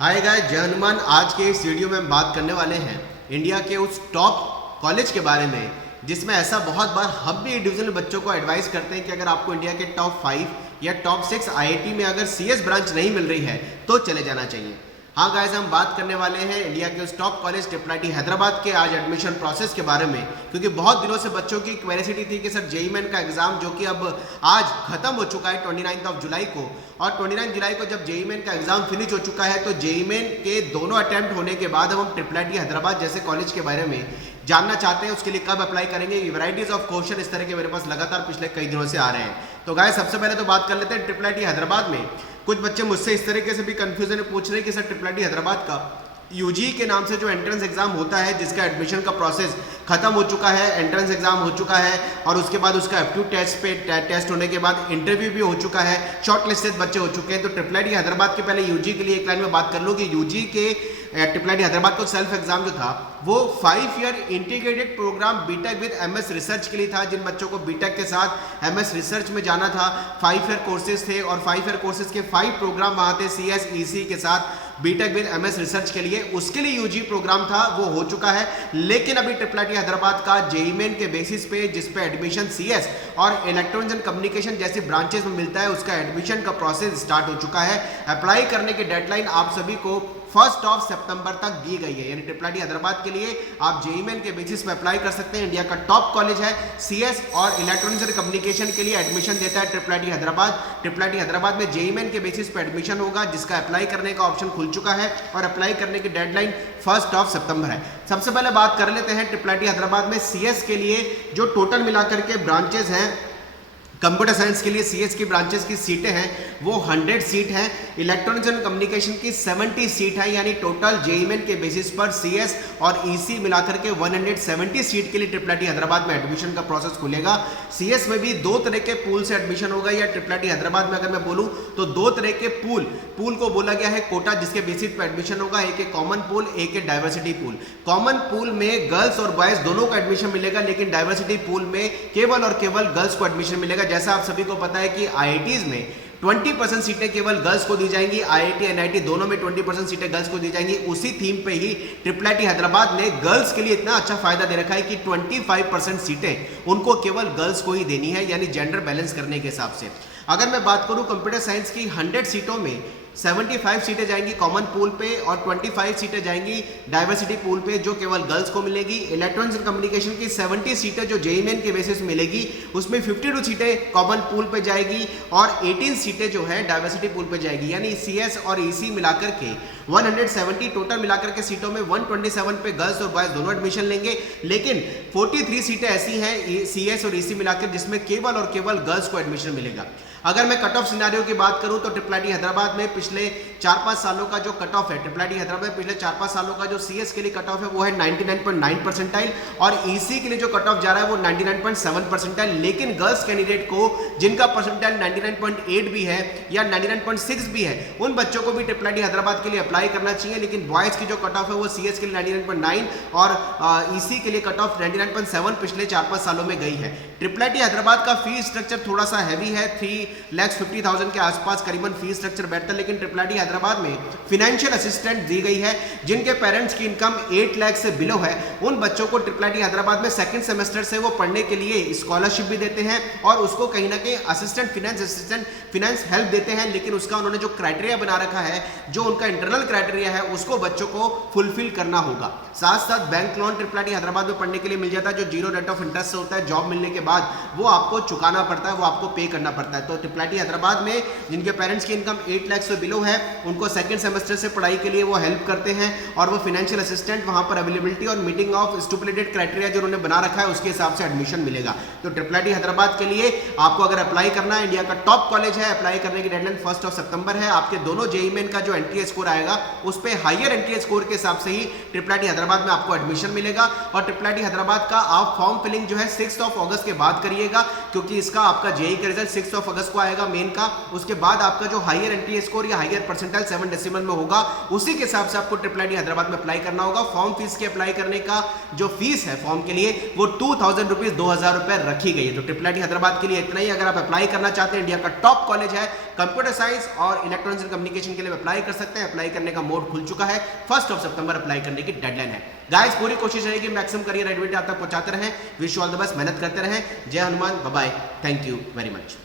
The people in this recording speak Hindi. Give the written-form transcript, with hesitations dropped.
हाय गाइस, जय हनुमान। आज के इस वीडियो में हम बात करने वाले हैं इंडिया के उस टॉप कॉलेज के बारे में जिसमें ऐसा बहुत बार हम भी इंडिविजुअल बच्चों को एडवाइस करते हैं कि अगर आपको इंडिया के टॉप 5 या टॉप 6 आईआईटी में अगर सीएस ब्रांच नहीं मिल रही है तो चले जाना चाहिए। हाँ गाइस, हम बात करने वाले हैं इंडिया के उस top college triple IT Hyderabad के आज एडमिशन प्रोसेस के बारे में, क्योंकि बहुत दिनों से बच्चों की क्वेरियोसिटी थी कि सर जेईई मेन का एग्जाम जो कि अब आज खत्म हो चुका है 29 जुलाई को, और 29 जुलाई को जब जेईई मेन का एग्जाम फिनिश हो चुका है तो जेईई मेन के दोनों अटेम्प्ट होने के बाद अब हम ट्रिपल आईटी हैदराबाद जैसे कॉलेज के बारे में जानना चाहते हैं। उसके लिए कब अप्लाई करेंगे, ये वैरायटीज ऑफ क्वेश्चन इस तरह के मेरे पास लगातार पिछले कई दिनों से आ रहे हैं। तो गाइस, सबसे पहले तो बात कर लेते हैं ट्रिपल आईटी हैदराबाद में। कुछ बच्चे मुझसे इस तरीके से भी कंफ्यूजन पूछ रहे हैं कि सर ट्रिपल आईटी हैदराबाद का यूजी के नाम से जो एंट्रेंस एग्जाम होता है, जिसका एडमिशन का प्रोसेस खत्म हो चुका है, एंट्रेंस एग्जाम हो चुका है और उसके बाद उसका एप्टीट्यूड टेस्ट पे टेस्ट होने के बाद इंटरव्यू भी हो चुका है, शॉर्ट लिस्टेड बच्चे हो चुके हैं। तो ट्रिपल आईटी हैदराबाद के पहले यूजी के लिए एक लाइन में बात कर लो कि यूजी के ट्रिपल आईटी हैदराबाद को सेल्फ एग्जाम जो था वो 5 year integrated programme BTech with MS research के लिए था। जिन बच्चों को बीटेक के साथ एमएस रिसर्च में जाना था, 5 ईयर कोर्सेज थे और 5 ईयर कोर्सेज के 5 प्रोग्राम वहां थे सीएस ईसी के साथ बीटेक विद एमएस रिसर्च के लिए। उसके लिए यूजी प्रोग्राम था, वो हो चुका है। लेकिन अभी ट्रिपल आईटी हैदराबाद का जेईई मेन के बेसिस पे जिस पे एडमिशन सीएस और इलेक्ट्रॉनिक्स एंड कम्युनिकेशन जैसी ब्रांचेस में मिलता है, उसका एडमिशन का प्रोसेस स्टार्ट हो चुका है। अप्लाई करने की डेडलाइन आप सभी को 1 सितंबर तक दी गई है, यानी ट्रिपल आईटी हैदराबाद के लिए आप जेईई मेन के बेसिस पे अप्लाई कर सकते हैं। इंडिया का टॉप कॉलेज है, सीएस और इलेक्ट्रॉनिक्स एंड कम्युनिकेशन के लिए एडमिशन देता है triple IT Hyderabad. Triple IT Hyderabad में जेईई मेन के बेसिस पे एडमिशन होगा, जिसका अप्लाई करने का ऑप्शन खुल चुका है और अप्लाई करने की डेडलाइन 1 सितंबर है। सबसे पहले बात कर लेते हैं ट्रिपल आईटी हैदराबाद में सीएस के लिए जो टोटल मिलाकर के ब्रांचेस हैं। कंप्यूटर साइंस के लिए सीएस की ब्रांचेस की सीटें हैं वो 100 सीट हैं। इलेक्ट्रॉनिक्स एंड कम्युनिकेशन की 70 सीट है, यानी टोटल जेईई मेन के बेसिस पर सीएस और ईसी मिलाकर के 170 सीट के लिए ट्रिपल आईटी हैदराबाद में एडमिशन का प्रोसेस खुलेगा। सीएस में भी 2 तरह के पूल से एडमिशन होगा, या ट्रिपल आईटी हैदराबाद में अगर मैं बोलूं तो 2 तरह के पूल को बोला गया है कोटा, जिसके बेसिस पर एडमिशन होगा। एक है कॉमन पूल, एक है डाइवर्सिटी पूल। कॉमन पूल में गर्ल्स और बॉयज दोनों को एडमिशन मिलेगा, लेकिन डाइवर्सिटी पूल में केवल और केवल गर्ल्स को एडमिशन मिलेगा। जैसा आप सभी को पता है कि आईआईटीज में 20% सीटें केवल गर्ल्स को दी जाएंगी, आईआईटी एनआईटी दोनों में 20% सीटें गर्ल्स को दी जाएंगी। उसी थीम पे ही ट्रिपल आईटी हैदराबाद ने गर्ल्स के लिए इतना अच्छा फायदा दे रखा है कि 25% सीटें उनको केवल गर्ल्स को ही देनी है, यानी जेंडर बैलेंस करने के हिसाब से। अगर मैं बात करूं कंप्यूटर साइंस की 100 सीटों में 75 सीटें जाएंगी कॉमन पूल पे और 25 सीटें जाएंगी डाइवर्सिटी पूल पे, जो केवल गर्ल्स को मिलेगी। इलेक्ट्रॉनिक्स एंड कम्युनिकेशन की 70 सीटें जो जेईई मेन के बेसिस मिलेगी, उसमें 52 सीटें कॉमन पूल पे जाएगी और 18 सीटें जो है डाइवर्सिटी पूल पे जाएगी, यानी सीएस और ईसी मिलाकर के 170 टोटल मिलाकर के सीटों में 127 पे गर्ल्स और बॉयज दोनों एडमिशन लेंगे। लेकिन 43 सीटें ऐसी हैं सीएस और ईसी मिलाकर जिसमें केवल और केवल गर्ल्स को एडमिशन मिलेगा। अगर मैं कट ऑफ सिनेरियो की बात करूं तो ट्रिपल आईटी हैदराबाद में पिछले 4-5 सालों का जो कट ऑफ है, ट्रिपल आईटी हैदराबाद में पिछले 4-5 सालों का जो सीएस के लिए कट ऑफ है वो है 99.9 परसेंटाइल और ईसी के लिए जो कट ऑफ जा रहा है वो 99.7 परसेंटाइल। लेकिन गर्ल्स कैंडिडेट को जिनका परसेंटाइल 99.8 भी है या 99.6 भी है, उन बच्चों को भी ट्रिपल आईटी हैदराबाद के लिए अप्लाई करना चाहिए। लेकिन बॉयज की जो कट ऑफ है वो सीएस के लिए 99.9 और ईसी के लिए कट ऑफ 99.7 पिछले 4-5 सालों में गई है। ट्रिपल आईटी हैदराबाद का फीस स्ट्रक्चर थोड़ा सा हैवी है, 3,50,000 के आसपास करीबन फीस स्ट्रक्चर बैठता है। लेकिन ट्रिपल आईटी हैदराबाद में फिनेंशियल असिस्टेंट दी गई है, जिनके पेरेंट्स की इनकम 8 लाख से बिलो है, उन बच्चों को ट्रिपल आईटी हैदराबाद में सेकंड सेमेस्टर से वो पढ़ने के लिए स्कॉलरशिप भी देते हैं और उसको कहीं ना कहीं असिस्टेंट फिनेंस हेल्प देते हैं। लेकिन उसका उन्होंने जो क्राइटेरिया बना रखा है, जो उनका इंटरनल क्राइटेरिया है, उसको बच्चों को फुलफिल करना होगा। साथ साथ bank loan triple IT Hyderabad में पढ़ने के लिए मिल जाता है, जो 0 रेट ऑफ इंटरेस्ट से होता है। जॉब मिलने के बाद वो आपको चुकाना पड़ता है, वो आपको पे करना पड़ता है। तो ट्रिपल आईटी हैदराबाद में जिनके पेरेंट्स की इनकम 8 लाख से बिलो है, उनको सेकंड सेमेस्टर से पढ़ाई के लिए वो हेल्प करते हैं और वो फाइनेंशियल असिस्टेंट वहां पर अवेलेबिलिटी और मीटिंग ऑफ स्टिपुलेटेड क्राइटेरिया जो उन्होंने बना रखा है उसके हिसाब से एडमिशन मिलेगा। तो ट्रिपल आईटी हैदराबाद के लिए आपको अगर अप्लाई करना है, इंडिया का टॉप कॉलेज है, अप्लाई करने की डेडलाइन 1 सितंबर है। आपके दोनों जेईई मेन का जो एंट्री स्कोर आएगा उस पर हाइयर एंट्री स्कोर के हिसाब से ही ट्रिपल आईटी हैदराबाद में आपको एडमिशन मिलेगा। और ट्रिपल आईटी हैदराबाद का आप फॉर्म फिलिंग जो है 6 अगस्त के बाद करिएगा, क्योंकि इसका आपका जेईई का रिजल्ट 6 अगस्त 10 को आएगा मेन का, उसके बाद आपका जो हायर एनटीए स्कोर या हायर परसेंटाइल 7 डेसिमल में होगा, उसी के हिसाब से आपको ट्रिपल आईटी हैदराबाद में अप्लाई करना होगा। फॉर्म फीस के अप्लाई करने का जो फीस है फॉर्म के लिए वो 2000 रुपीज 2000 रुपए रखी गई है। तो ट्रिपल आईटी हैदराबाद के लिए इतना ही। अगर आप अप्लाई करना चाहते हैं, इंडिया का टॉप कॉलेज है, कंप्यूटर साइंस और इलेक्ट्रॉनिक्स एंड कम्युनिकेशन के लिए अप्लाई कर सकते हैं। अप्लाई करने का मोड खुल चुका है, 1 सितंबर अप्लाई करने की डेडलाइन है। गाइस पूरी कोशिश रहेगी मैक्सिमम करियर एडमिट आप तक पहुंचाते रहें। Wish you all the best, मेहनत करते रहें। जय Hanuman, bye bye, thank you very much.